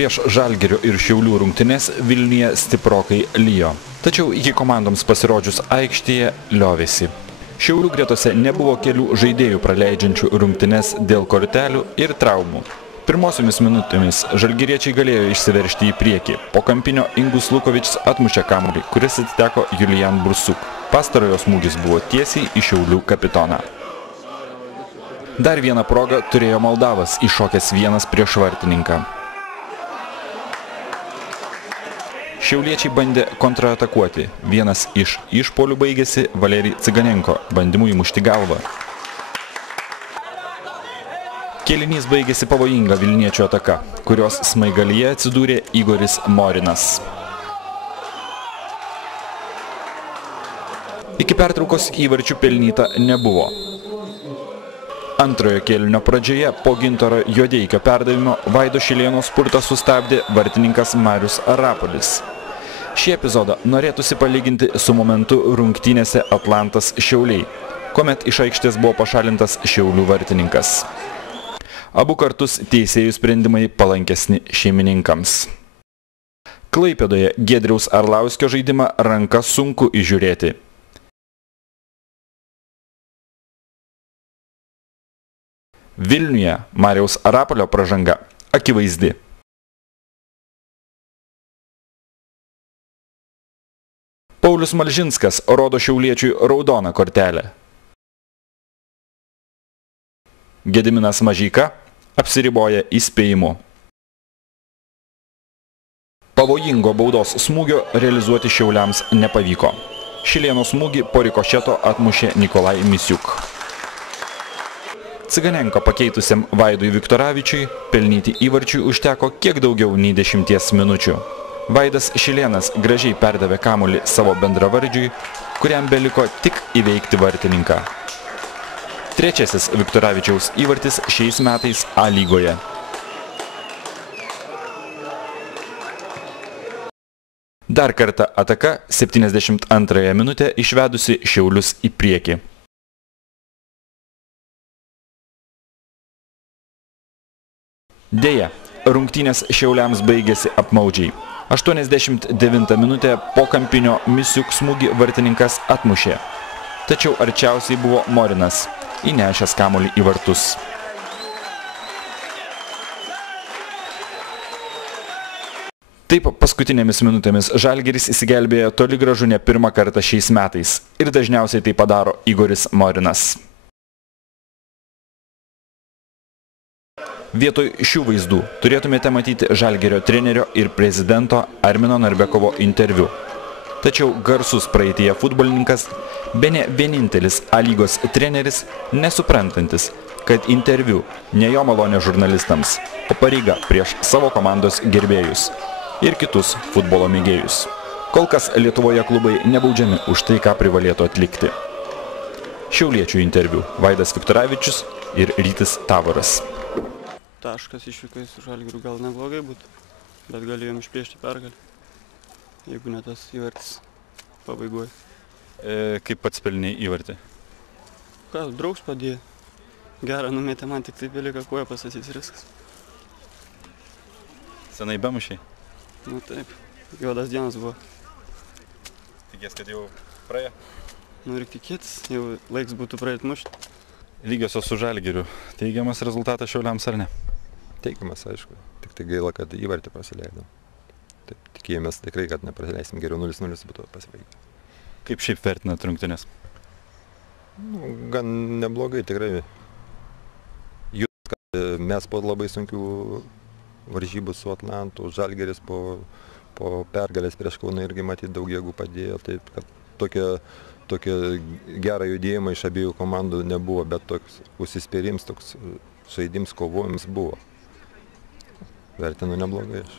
Prieš Žalgirio ir Šiaulių rungtynes Vilniuje stiprokai lijo. Tačiau iki komandoms pasirodžius aikštėje liovėsi. Šiaulių gretose nebuvo kelių žaidėjų praleidžiančių rungtynes dėl kortelių ir traumų. Pirmosiomis minutėmis žalgiriečiai galėjo išsiveržti į priekį. Po kampinio Ingus Lukovičius atmušė kamuolį, kuris atiteko Julijan Brusuk. Pastarojo smūgis buvo tiesiai į Šiaulių kapitoną. Dar vieną progą turėjo Moldavas, iššokęs vienas prieš vartininką. Šiauliečiai bandė kontratakuoti. Vienas iš išpuolių baigėsi Valerij Ciganenko bandymu įmušti galvą. Kėlinys baigėsi pavojinga vilniečių ataka, kurios smaigalyje atsidūrė Igoris Morinas. Iki pertraukos įvarčių pelnyta nebuvo. Antrojo kėlinio pradžioje po Gintaro Jodeikio perdavimo Vaido Šilėno spurtą sustabdė vartininkas Marius Arapolis. Šį epizodą norėtųsi palyginti su momentu rungtynėse Atlantas Šiauliai, kuomet iš aikštės buvo pašalintas Šiaulių vartininkas. Abu kartus teisėjų sprendimai palankesni šeimininkams. Klaipėdoje Giedriaus Arlauskio žaidimą ranka sunku įžiūrėti. Vilniuje Mariaus Arapolio pražanga akivaizdi. Paulius Malžinskas rodo šiauliečiui raudoną kortelę. Gediminas Mažeika apsiriboja įspėjimu. Pavojingo baudos smūgio realizuoti Šiauliams nepavyko. Šilėno smūgį po rikošeto atmušė Nikolai Misiuk. Ciganenko pakeitusiam Vaidui Viktoravičiui pelnyti įvarčiui užteko kiek daugiau nei 10 minučių. Vaidas Šilėnas gražiai perdavė kamuolį savo bendravardžiui, kuriam beliko tik įveikti vartininką. Trečiasis Viktoravičiaus įvartis šiais metais A lygoje. Dar kartą ataka 72 minutę išvedusi Šiaulius į priekį. Deja, rungtynės Šiauliams baigėsi apmaudžiai. 89 minutę po kampinio Misiuk smūgį vartininkas atmušė. Tačiau arčiausiai buvo Morinas, įnešęs kamuolį į vartus. Taip paskutinėmis minutėmis Žalgiris įsigelbėjo toli gražu ne pirmą kartą šiais metais ir dažniausiai tai padaro Igoris Morinas. Vietoj šių vaizdų turėtumėte matyti Žalgirio trenerio ir prezidento Armino Narbekovo interviu. Tačiau garsus praeityje futbolininkas, bene vienintelis A lygos treneris, nesuprantantis, kad interviu ne jo malonė žurnalistams, o pareiga prieš savo komandos gerbėjus ir kitus futbolo mėgėjus. Kol kas Lietuvoje klubai nebaudžiami už tai, ką privalėtų atlikti. Šiauliečių interviu Vaidas Viktoravičius ir Rytis Tavoras. Taškas išvykai su Žalgiriu gal neblogai būtų, bet galėjom išplėšti pergalę, jeigu ne tas įvartis pabaigoje. Kaip pats pelnei įvartį? Ką, draugs padėjo. Gerą numetė, man tik taip beliko koją pasakyti ir viskas. Senai bemušiai? Nu taip, juodas dienas buvo. Tikės, kad jau praėjo? Nu reikia tikėtis, jau laiks būtų praeit mušti. Lygiosios su Žalgiriu. Teigiamas rezultatas Šiauliams ar ne? Teigiamas, aišku. Tik tai gaila, kad įvartį prasileidom. Taip, tikėjomės tikrai, kad neprasileisim. Geriau 0-0 būtų pasibaigę. Kaip šiaip vertinat rungtynes? Nu, gan neblogai, tikrai. Jūs, kad mes po labai sunkių varžybų su Atlantu, Žalgiris po pergalės prieš Kauną irgi matyti daug jėgų padėjo. Taip, kad tokia gerą judėjimą iš abiejų komandų nebuvo, bet toks užsispėrims, toks žaidims, kovojims buvo. Vertinu neblogai aš.